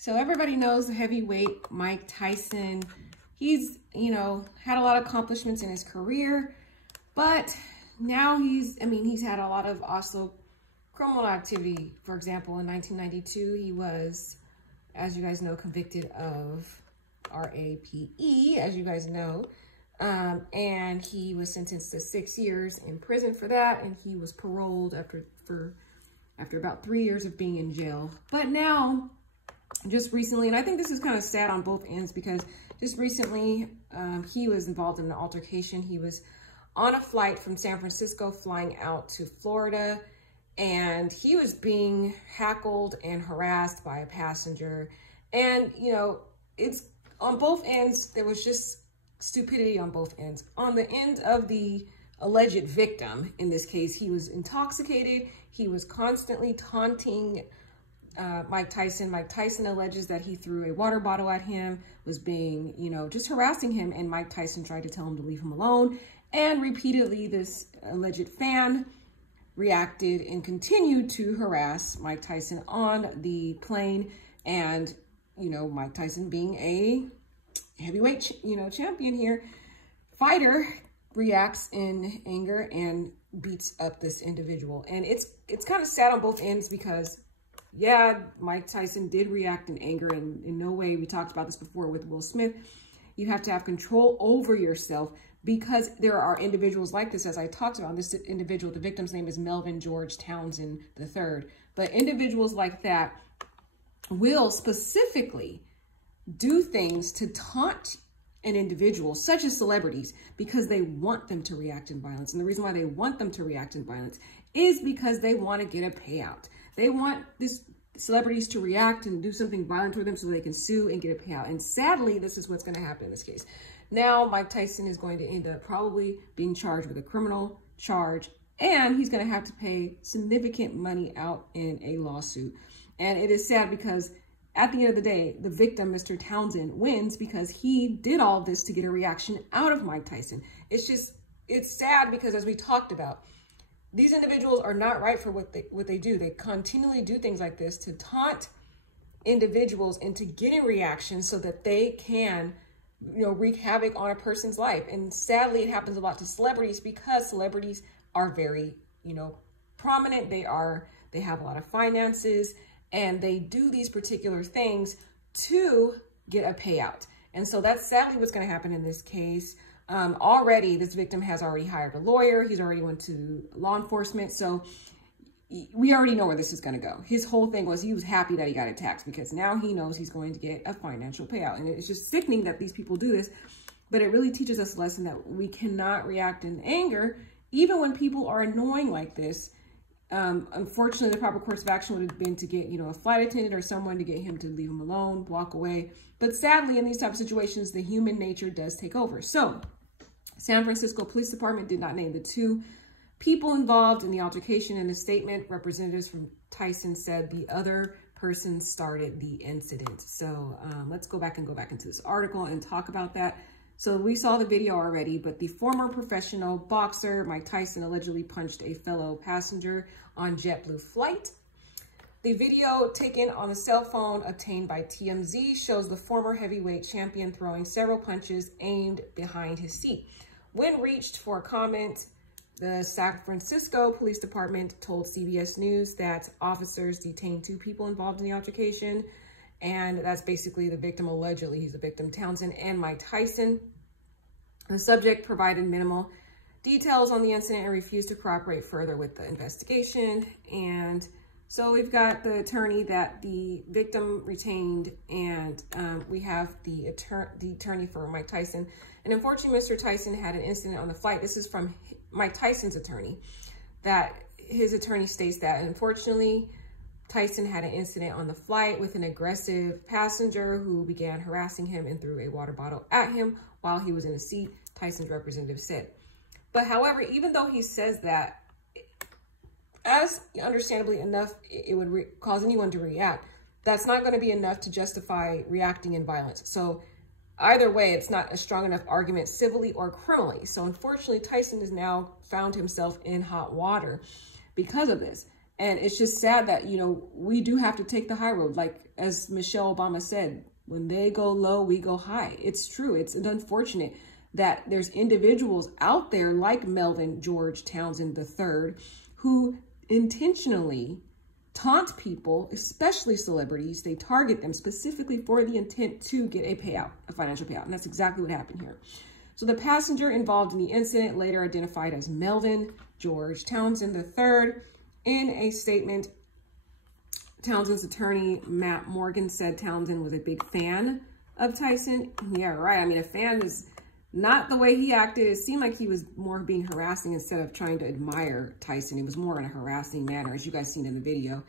So everybody knows the heavyweight Mike Tyson. He's, had a lot of accomplishments in his career, but now he's had a lot of also criminal activity. For example, in 1992, he was, as you guys know, convicted of RAPE, as you guys know, and he was sentenced to 6 years in prison for that, and he was paroled after about 3 years of being in jail. But now, just recently, and I think this is kind of sad on both ends, because just recently he was involved in an altercation. He was on a flight from San Francisco flying out to Florida, and he was being heckled and harassed by a passenger. And, it's on both ends, there was just stupidity on both ends. On the end of the alleged victim, in this case, he was intoxicated. He was constantly taunting Mike Tyson. Mike Tyson alleges that he threw a water bottle at him, was being, just harassing him, and Mike Tyson tried to tell him to leave him alone. And repeatedly, this alleged fan reacted and continued to harass Mike Tyson on the plane. And, Mike Tyson being a heavyweight, champion here, fighter, reacts in anger and beats up this individual. And it's kind of sad on both ends, because yeah, Mike Tyson did react in anger, and in no way, we talked about this before with Will Smith, you have to have control over yourself, because there are individuals like this, as I talked about. This individual, the victim's name is Melvin George Townsend III. But individuals like that will specifically do things to taunt an individual, such as celebrities, because they want them to react in violence. And the reason why they want them to react in violence is because they want to get a payout. They want these celebrities to react and do something violent to them so they can sue and get a payout. And sadly, this is what's going to happen in this case. Now, Mike Tyson is going to end up probably being charged with a criminal charge, and he's going to have to pay significant money out in a lawsuit. And it is sad, because at the end of the day, the victim, Mr. Townsend, wins because he did all this to get a reaction out of Mike Tyson. It's sad, because as we talked about, these individuals are not right for what they do. They continually do things like this to taunt individuals into getting reactions so that they can, wreak havoc on a person's life. And sadly, it happens a lot to celebrities, because celebrities are very, prominent. They have a lot of finances, and they do these particular things to get a payout. And so that's sadly what's going to happen in this case. Already, this victim has already hired a lawyer. He's already went to law enforcement. So we already know where this is going to go. His whole thing was he was happy that he got attacked, because now he knows he's going to get a financial payout. And it's just sickening that these people do this, but it really teaches us a lesson that we cannot react in anger, even when people are annoying like this. Unfortunately, the proper course of action would have been to get, a flight attendant or someone to get him to leave him alone, walk away. But sadly, in these type of situations, the human nature does take over. So San Francisco Police Department did not name the two people involved in the altercation. In a statement, representatives from Tyson said the other person started the incident. So let's go back into this article and talk about that. So we saw the video already, but the former professional boxer, Mike Tyson, allegedly punched a fellow passenger on JetBlue flight. The video taken on a cell phone obtained by TMZ shows the former heavyweight champion throwing several punches aimed behind his seat. When reached for a comment, the San Francisco Police Department told CBS News that officers detained 2 people involved in the altercation. And that's basically the victim, allegedly, he's the victim, Townsend, and Mike Tyson. The subject provided minimal details on the incident and refused to cooperate further with the investigation. And so we've got the attorney that the victim retained, and we have the attorney for Mike Tyson. And unfortunately, Mr. Tyson had an incident on the flight. This is from Mike Tyson's attorney, that his attorney states that, unfortunately, Tyson had an incident on the flight with an aggressive passenger who began harassing him and threw a water bottle at him while he was in a seat, Tyson's representative said. But however, even though he says that, as understandably enough, it would cause anyone to react, that's not going to be enough to justify reacting in violence. So either way, it's not a strong enough argument civilly or criminally. So unfortunately, Tyson has now found himself in hot water because of this. And it's just sad that, we do have to take the high road. Like as Michelle Obama said, when they go low, we go high. It's true. It's unfortunate that there's individuals out there like Melvin George Townsend III who intentionally taunt people, especially celebrities. They target them specifically for the intent to get a payout, a financial payout. And that's exactly what happened here. So the passenger involved in the incident, later identified as Melvin George Townsend III, in a statement, Townsend's attorney, Matt Morgan, said Townsend was a big fan of Tyson. Yeah, right. I mean, a fan is not the way he acted. It seemed like he was more being harassing instead of trying to admire Tyson. It was more in a harassing manner, as you guys seen in the video.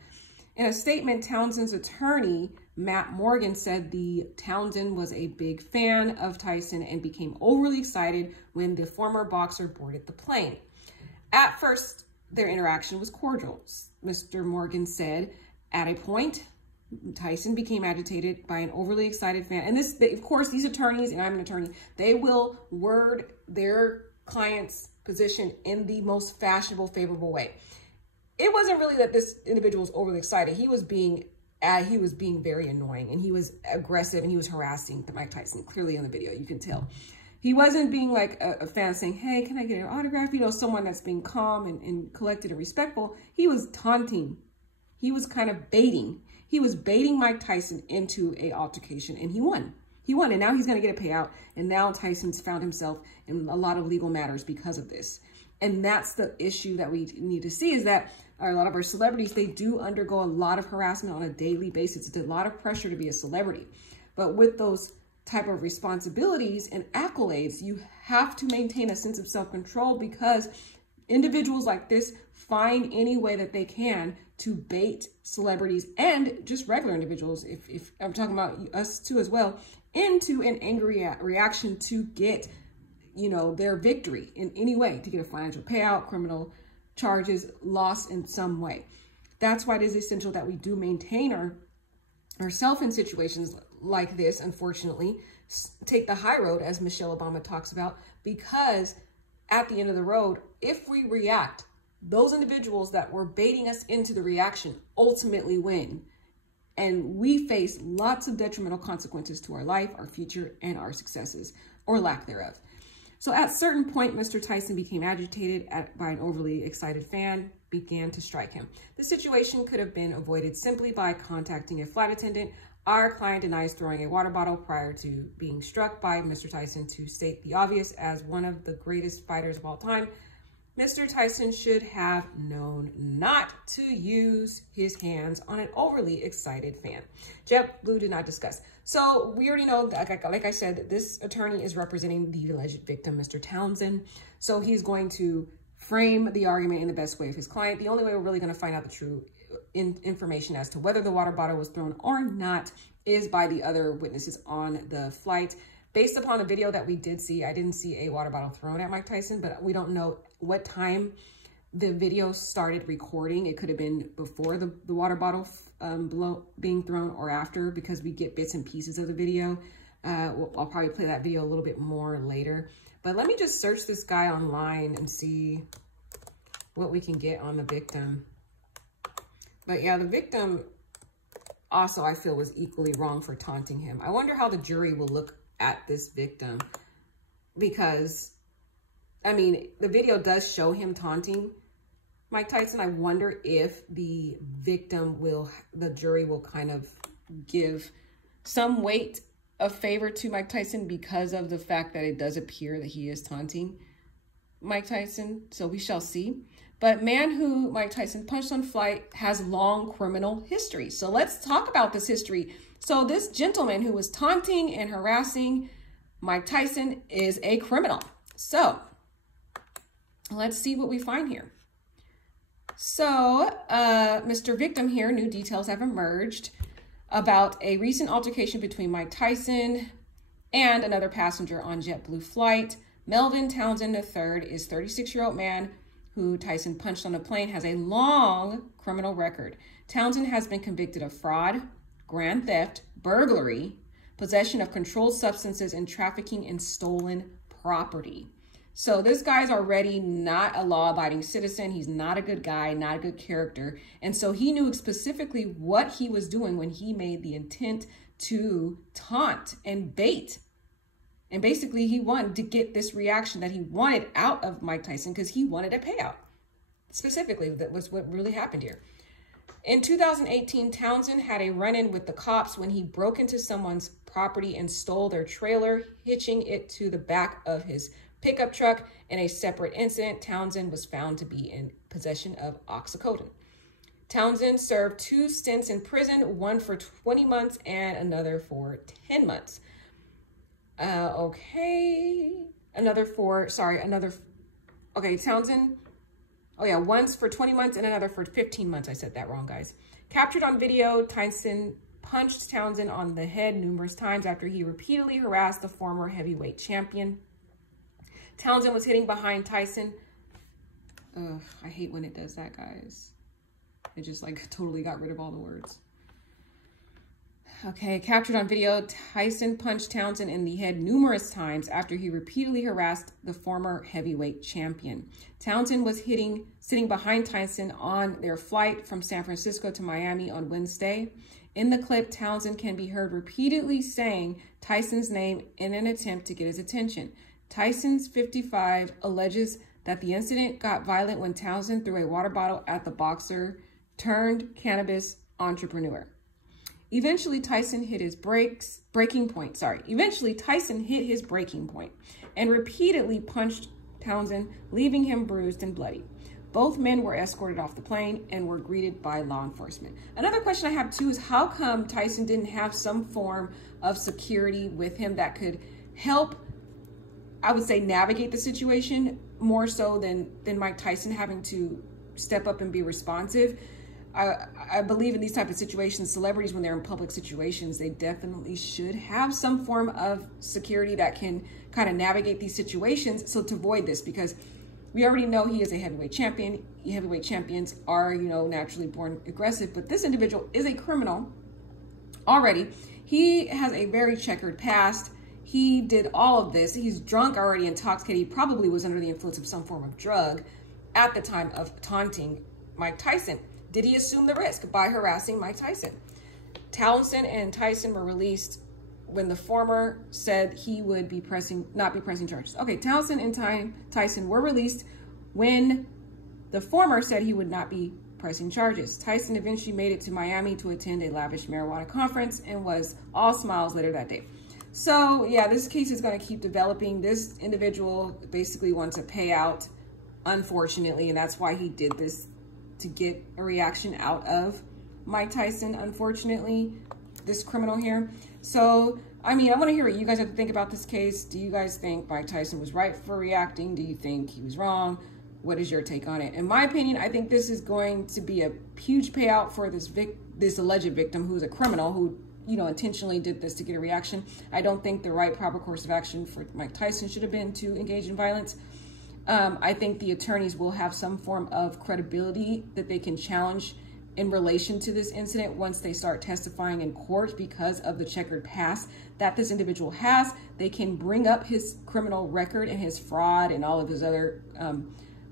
In a statement, Townsend's attorney, Matt Morgan, said the Townsend was a big fan of Tyson and became overly excited when the former boxer boarded the plane. At first, their interaction was cordial, Mr. Morgan said. At a point, Tyson became agitated by an overly excited fan. And this, of course, these attorneys, and I'm an attorney, they will word their client's position in the most fashionable, favorable way. It wasn't really that this individual was overly excited. He was being very annoying, and he was aggressive, and he was harassing Mike Tyson. Clearly in the video, you can tell. He wasn't being like a fan saying, hey, can I get an autograph? You know, someone that's being calm and collected and respectful. He was taunting. He was kind of baiting. He was baiting Mike Tyson into a altercation, and he won. He won, and now he's going to get a payout. And now Tyson's found himself in a lot of legal matters because of this. And that's the issue that we need to see, is that a lot of our celebrities, they do undergo a lot of harassment on a daily basis. It's a lot of pressure to be a celebrity. But with those type of responsibilities and accolades, you have to maintain a sense of self-control, because individuals like this find any way that they can to bait celebrities and just regular individuals, if I'm talking about us too as well, into an angry reaction to get, you know, their victory in any way, to get a financial payout, criminal charges, loss in some way. That's why it is essential that we do maintain ourselves in situations like this. Unfortunately, take the high road, as Michelle Obama talks about, because at the end of the road, if we react, those individuals that were baiting us into the reaction ultimately win. And we face lots of detrimental consequences to our life, our future, and our successes, or lack thereof. So at a certain point, Mr. Tyson became agitated by an overly excited fan, began to strike him. The situation could have been avoided simply by contacting a flight attendant. Our client denies throwing a water bottle prior to being struck by Mr. Tyson. To state the obvious, as one of the greatest fighters of all time, Mr. Tyson should have known not to use his hands on an overly excited fan. JetBlue did not discuss. So we already know, like I said, this attorney is representing the alleged victim, Mr. Townsend. So he's going to frame the argument in the best way of his client. The only way we're really going to find out the true information as to whether the water bottle was thrown or not is by the other witnesses on the flight. Based upon the video that we did see, I didn't see a water bottle thrown at Mike Tyson, but we don't know what time the video started recording. It could have been before the water bottle being thrown or after, because we get bits and pieces of the video. I'll probably play that video a little bit more later. But let me just search this guy online and see what we can get on the victim. But yeah, the victim also, I feel, was equally wrong for taunting him. I wonder how the jury will look at this victim, because, I mean, the video does show him taunting Mike Tyson. I wonder if the jury will kind of give some weight of favor to Mike Tyson because of the fact that it does appear that he is taunting Mike Tyson. So we shall see. But man who Mike Tyson punched on flight has long criminal history. So let's talk about this history. So this gentleman who was taunting and harassing Mike Tyson is a criminal. So let's see what we find here. So Mr. Victim here, new details have emerged about a recent altercation between Mike Tyson and another passenger on JetBlue flight. Melvin Townsend III is a 36-year-old man who Tyson punched on a plane, has a long criminal record. Townsend has been convicted of fraud, grand theft, burglary, possession of controlled substances, and trafficking in stolen property. So this guy's already not a law-abiding citizen. He's not a good guy, not a good character. And so he knew specifically what he was doing when he made the intent to taunt and bait. And basically he wanted to get this reaction that he wanted out of Mike Tyson because he wanted a payout. Specifically, that was what really happened here. In 2018, Townsend had a run-in with the cops when he broke into someone's property and stole their trailer, hitching it to the back of his pickup truck. In a separate incident, Townsend was found to be in possession of oxycodone. Townsend served 2 stints in prison, one for 20 months and another for 10 months. Townsend. Oh yeah, once for 20 months and another for 15 months. I said that wrong, guys. Captured on video, Tyson punched Townsend on the head numerous times after he repeatedly harassed the former heavyweight champion. Townsend was hitting behind Tyson. Ugh, I hate when it does that, guys. It just like totally got rid of all the words. Okay, captured on video, Tyson punched Townsend in the head numerous times after he repeatedly harassed the former heavyweight champion. Townsend was sitting behind Tyson on their flight from San Francisco to Miami on Wednesday. In the clip, Townsend can be heard repeatedly saying Tyson's name in an attempt to get his attention. Tyson's 55 alleges that the incident got violent when Townsend threw a water bottle at the boxer turned cannabis entrepreneur. Eventually, Tyson hit his breaking point and repeatedly punched Townsend, leaving him bruised and bloody. Both men were escorted off the plane and were greeted by law enforcement. Another question I have too is how come Tyson didn't have some form of security with him that could help, I would say, navigate the situation more so than Mike Tyson having to step up and be responsive. I believe in these type of situations, celebrities, when they're in public situations, they definitely should have some form of security that can kind of navigate these situations. So to avoid this, because we already know he is a heavyweight champion. Heavyweight champions are, naturally born aggressive, but this individual is a criminal already. He has a very checkered past. He did all of this. He's drunk, already intoxicated. He probably was under the influence of some form of drug at the time of taunting Mike Tyson. Did he assume the risk by harassing Mike Tyson? Townsend and Tyson were released when the former said he would not be pressing charges. Okay, Townsend and Tyson were released when the former said he would not be pressing charges. Tyson eventually made it to Miami to attend a lavish marijuana conference and was all smiles later that day. So yeah, this case is going to keep developing. This individual basically wants a payout, unfortunately, and that's why he did this, to get a reaction out of Mike Tyson, unfortunately, this criminal here. So, I mean, I want to hear what you guys have to think about this case. Do you guys think Mike Tyson was right for reacting? Do you think he was wrong? What is your take on it? In my opinion, I think this is going to be a huge payout for this alleged victim, who's a criminal, who, intentionally did this to get a reaction. I don't think the right proper course of action for Mike Tyson should have been to engage in violence. I think the attorneys will have some form of credibility that they can challenge in relation to this incident once they start testifying in court, because of the checkered past that this individual has. They can bring up his criminal record and his fraud and all of his other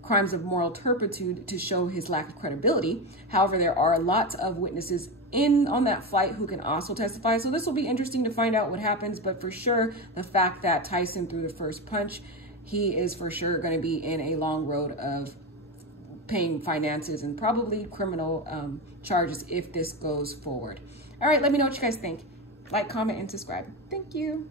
crimes of moral turpitude to show his lack of credibility. However, there are lots of witnesses on that flight who can also testify. So this will be interesting to find out what happens. But for sure, the fact that Tyson threw the first punch, he is for sure going to be in a long road of paying finances and probably criminal charges if this goes forward. All right, let me know what you guys think. Like, comment, and subscribe. Thank you.